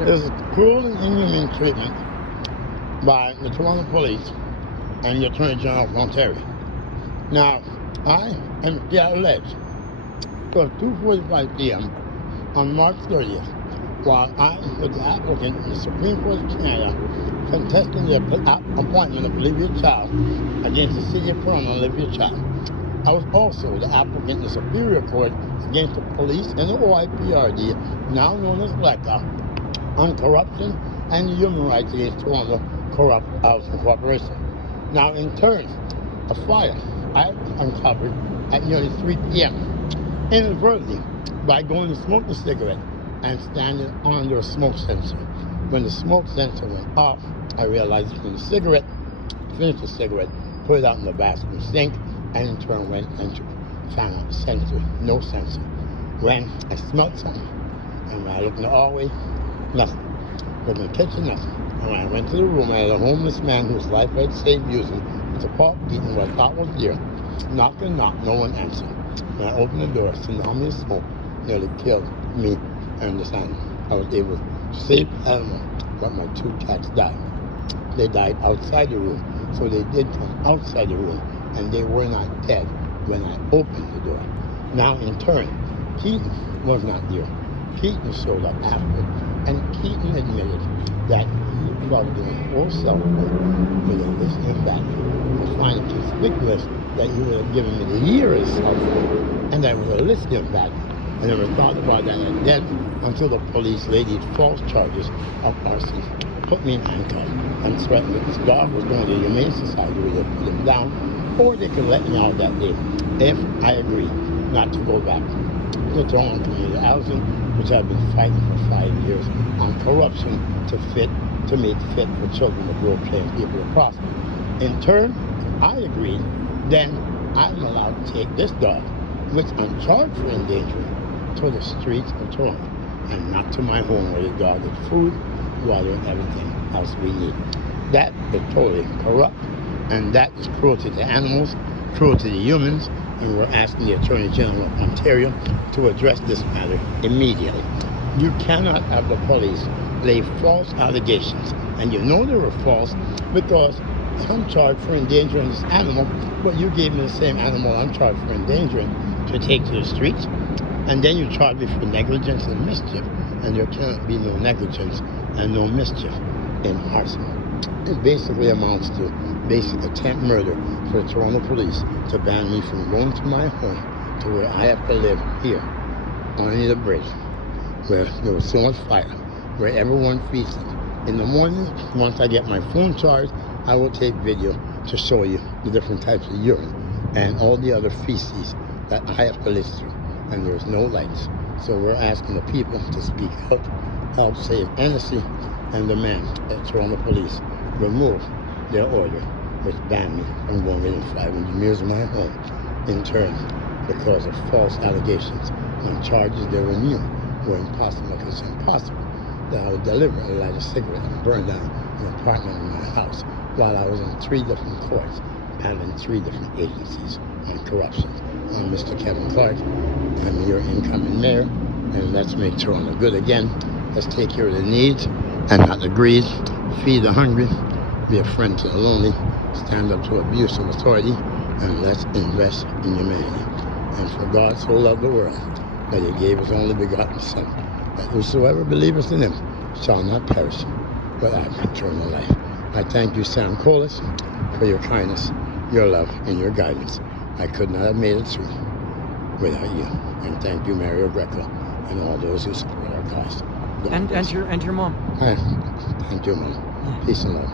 It was cruel and inhumane treatment by the Toronto Police and the Attorney General of Ontario. Now, I am alleged for 2:45 p.m. on March 30th, while I was the applicant in the Supreme Court of Canada contesting the appointment of Olivia Child against the City of Toronto and Olivia Child. I was also the applicant in the Superior Court against the police and the OIPRD, now known as LECA, on corruption and human rights against Toronto Corrupt Housing Corporation. Now, in turn, a fire I uncovered at nearly 3 p.m. inadvertently by going to smoke a cigarette and standing under a smoke sensor. When the smoke sensor went off, I realized it was a cigarette, finished the cigarette, put it out in the bathroom sink, and in turn went and found out the sensor, no sensor. When I smelled something, and when I looked in the hallway, nothing. Looked in the kitchen, nothing. And when I went to the room, I had a homeless man whose life I'd saved using with a pop beating what I thought was deer. Knock and knock, no one answered. When I opened the door, tsunami of smoke nearly killed me and this animal. I was able to save the animal, but my 2 cats died. They died outside the room, so they did come outside the room, and they were not dead when I opened the door. Now, in turn, Keaton was not there. Keaton showed up after, and Keaton admitted that he was doing whole cell phone with a listening back. I find it conspicuous that he would have given me the year's cell phone, and I was a listening back. I never thought about that then until the police laid these false charges of arson, put me in handcuffs, and threatened that this dog was going to the Humane Society where they put him down, or they could let me out that day if I agreed not to go back to Toronto Community Housing, which I've been fighting for 5 years on corruption to make fit for children of role-playing people to prosper. In turn, if I agreed, then I'm allowed to take this dog, which I'm charged for endangering, to the streets of Toronto, and not to my home where the dog gets food, water, and everything else we need. That is totally corrupt, and that is cruelty to animals, cruelty to humans, and we're asking the Attorney General of Ontario to address this matter immediately. You cannot have the police lay false allegations, and you know they were false because I'm charged for endangering this animal, but you gave me the same animal I'm charged for endangering to take to the streets, and then you charge me for negligence and mischief, and there cannot be no negligence and no mischief in arson. It basically amounts to basic attempt murder for the Toronto Police to ban me from going to my home to where I have to live here on the bridge, where there was so much fire, where everyone feasted. In the morning, once I get my phone charged, I will take video to show you the different types of urine and all the other feces that I have to list through, and there's no lights. So we're asking the people to speak help save Hennessy, and demand that Toronto Police remove their order, which banned me from going within 500 meters of my home, in turn because of false allegations on charges they were new were impossible, because it's impossible that I would deliberately light a cigarette and burn down an apartment in my house while I was in 3 different courts handling 3 different agencies on corruption. I'm Mr. Kevin Clark. I'm your incoming mayor, and let's make Toronto good again. Let's take care of the needs and not the greed. Feed the hungry, be a friend to the lonely, stand up to abuse of authority, and let's invest in humanity. And for God so loved the world that he gave his only begotten Son, that whosoever believeth in him shall not perish, but have eternal life. I thank you, Sam Colas, for your kindness, your love, and your guidance. I could not have made it through without you. And thank you, Mario Greco, and all those who support our cause. And your mom. Thank you, Mom. Peace and love.